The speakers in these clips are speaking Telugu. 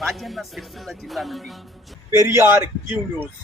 రాజన్న సిరిసిల్ల జిల్లా నుండి పెరియార్ క్యూ న్యూస్.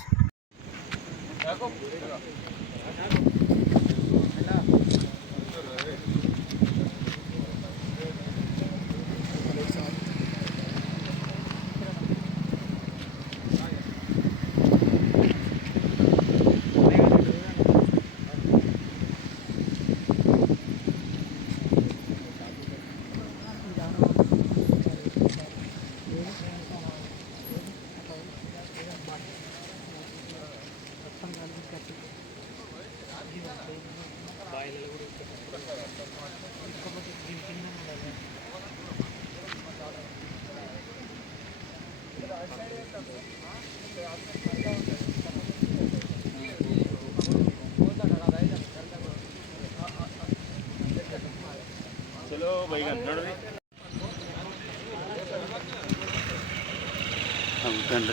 चलो भाई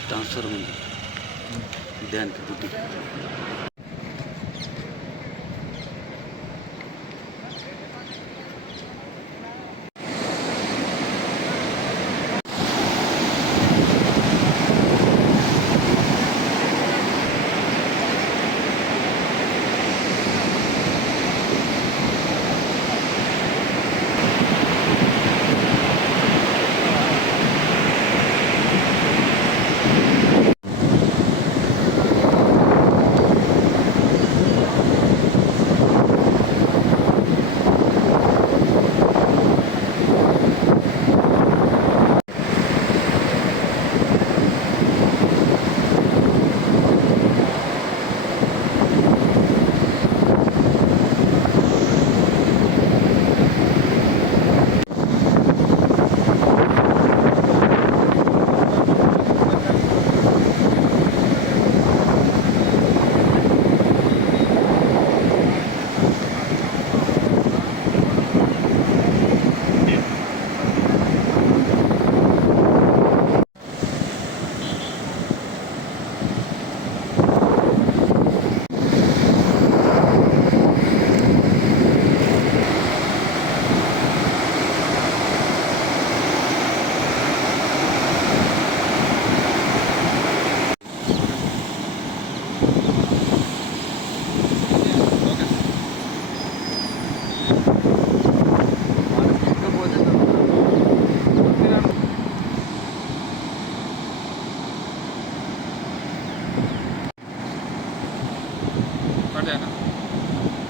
ट्रांसफर ఉంది దానికి డ్యూటీ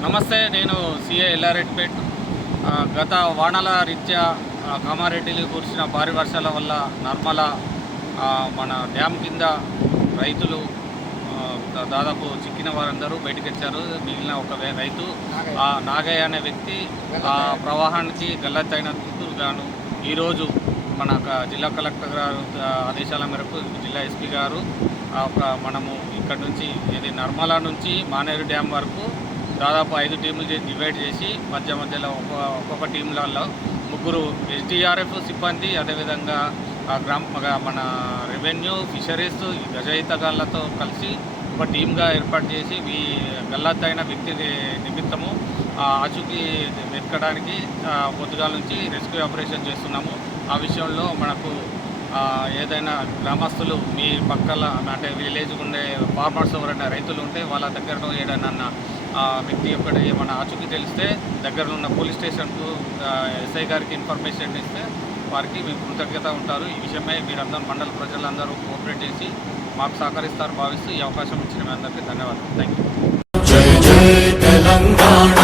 నమస్తే, నేను సిఏ ఎల్లారెడ్డిపేట్. గత వానల రీత్యా కామారెడ్డిలో కురిసిన భారీ వర్షాల వల్ల నర్మల మన డ్యామ్ కింద రైతులు దాదాపు చిక్కిన వారందరూ బయటకు వచ్చారు. మిగిలిన ఒక రైతు నాగయ్య అనే వ్యక్తి ఆ ప్రవాహానికి గల్లంతైనందుకు గాను ఈరోజు మన జిల్లా కలెక్టర్ గారు ఆదేశాల మేరకు జిల్లా ఎస్పీ గారు మనము ఇక్కడ నుంచి ఇది నర్మల నుంచి మానేరు డ్యామ్ వరకు దాదాపు 5 టీములు డివైడ్ చేసి మధ్యలో ఒక్కొక్క టీంలలో 3 SDRF సిబ్బంది, అదేవిధంగా మన రెవెన్యూ, ఫిషరీస్, గజయితగాళ్లతో కలిసి ఒక టీమ్గా ఏర్పాటు చేసి ఈ గల్లంతైన వ్యక్తి నిమిత్తము ఆచూకీ వెతకడానికి పొద్దుగాల నుంచి రెస్క్యూ ఆపరేషన్ చేస్తున్నాము. ఆ విషయంలో మనకు ఏదైనా గ్రామస్తులు మీ పక్కల అంటే విలేజ్ ఉండే ఫార్మర్స్ ఎవరైనా రైతులు ఉంటే వాళ్ళ దగ్గరలో ఏదైనా వ్యక్తి ఒక్కటి ఏమైనా ఆచూకీ తెలిస్తే దగ్గరలో ఉన్న పోలీస్ స్టేషన్కు ఎస్ఐ గారికి ఇన్ఫర్మేషన్ ఇస్తే వారికి మీ కృతజ్ఞత ఉంటారు. ఈ విషయమై మీరందరూ మండల ప్రజలందరూ కోఆపరేట్ చేసి మాకు సహకరిస్తారు భావిస్తూ ఈ అవకాశం ఇచ్చిన మీ అందరికీ ధన్యవాదాలు. Thank you. జై జై తెలంగాణ,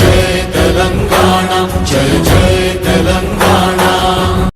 జై తెలంగాణ, జై